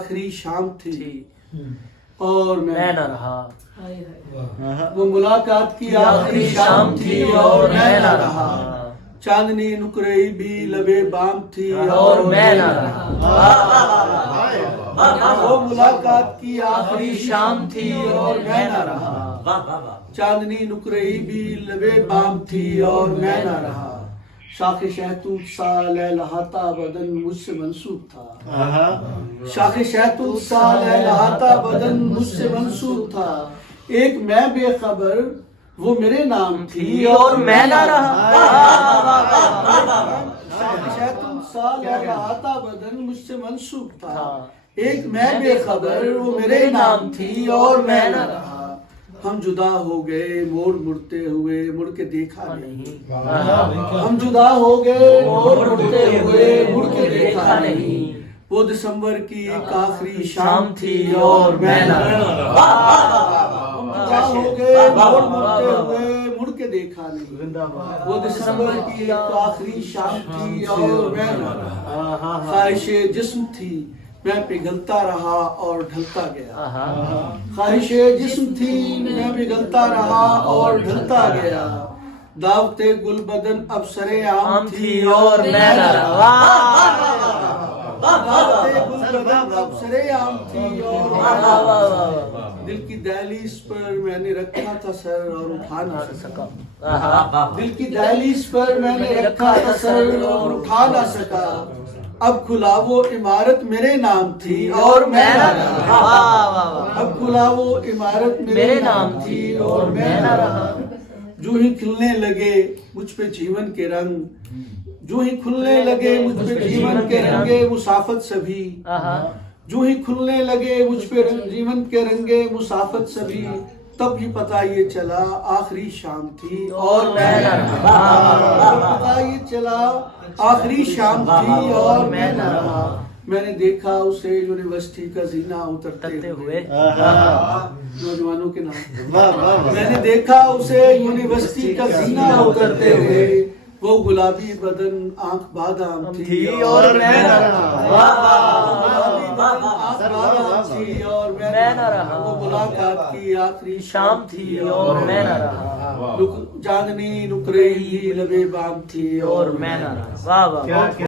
آخری شام تھی اور میں نہ رہا، وہ ملاقات کی آخری شام تھی اور میں نہ رہا، چاندنی نکرئی بھی لبے بام تھی اور میں نہ رہا، وہ ملاقات کی آخری شام تھی اور میں نہ رہا، چاندنی نکرئی بھی لبے بام تھی اور میں نہ رہا، شاخ شہتوت سا لہلاتا بدن مجھ سے منسوب تھا، شاخ شہتوت سا لہلاتا بدن مجھ سے منسوب تھا، ایک میں بے خبر وہ میرے نام تھی اور میں نہ رہا، شاخ شہتوت سا لہلاتا بدن مجھ سے منسوب تھا، ایک میں بے خبر وہ میرے نام تھی اور میں نہ رہا، ہم جدا ہو گئے موڑ مڑتے ہوئے مڑ کے دیکھا نہیں، ہم جدا ہو گئے موڑ مڑتے ہوئے مڑ کے دیکھا نہیں، وہ دسمبر کی ایک آخری شام تھی اور میں نہ رہا، ہم جدا ہو گئے موڑ مڑتے ہوئے مڑ کے دیکھا نہیں، وہ دسمبر کی ایک آخری شام تھی اور میں نہ رہا، خواہش جسم تھی میں پگھلتا رہا اور ڈھلتا گیا، خواہش جسم تھی میں پگھلتا رہا اور ڈھلتا گیا، دعوت گل بدن اب سرے عام تھی اور میں نہ رہا، دعوت گل بدن اب سرے عام تھی اور میں نہ رہا، دل کی دہلیز پر میں نے رکھا تھا سر اور اٹھا نہ سکا، دل کی دہلیز پر میں نے رکھا تھا سر اور اٹھا نہ سکا، اب کھلا وہ عمارت میرے نام تھی اور میں نہ رہا، اب کھلا وہ عمارت میرے نام تھی اور میں نہ رہا، جو ہی کھلنے لگے مجھ پہ جیون کے رنگ، جو ہی کھلنے لگے مجھ پہ جیون کے رنگے مسافت سبھی، جو ہی کھلنے لگے مجھ پہ جیون کے رنگے مسافت سبھی، تب ہی پتہ یہ چلا آخری شام تھی اور میں نہ رہا، پتہ یہ چلا آخری شام تھی اور میں نہ رہا، میں نے دیکھا اسے یونیورسٹی کا زینہ اترتے ہوئے، نوجوانوں کے نام، میں نے دیکھا اسے یونیورسٹی کا زینہ اترتے ہوئے، وہ گلابی بدن آنکھ بادام تھی اور میں نہ رہا، گلابی بدن آنکھ بادام تھی اور میں نہ رہا، وہ ملاقات کی آخری شام تھی اور میں نہ رہا، چاندنی نکرئی لبے بام تھی اور میں نہ رہا، واہ واہ۔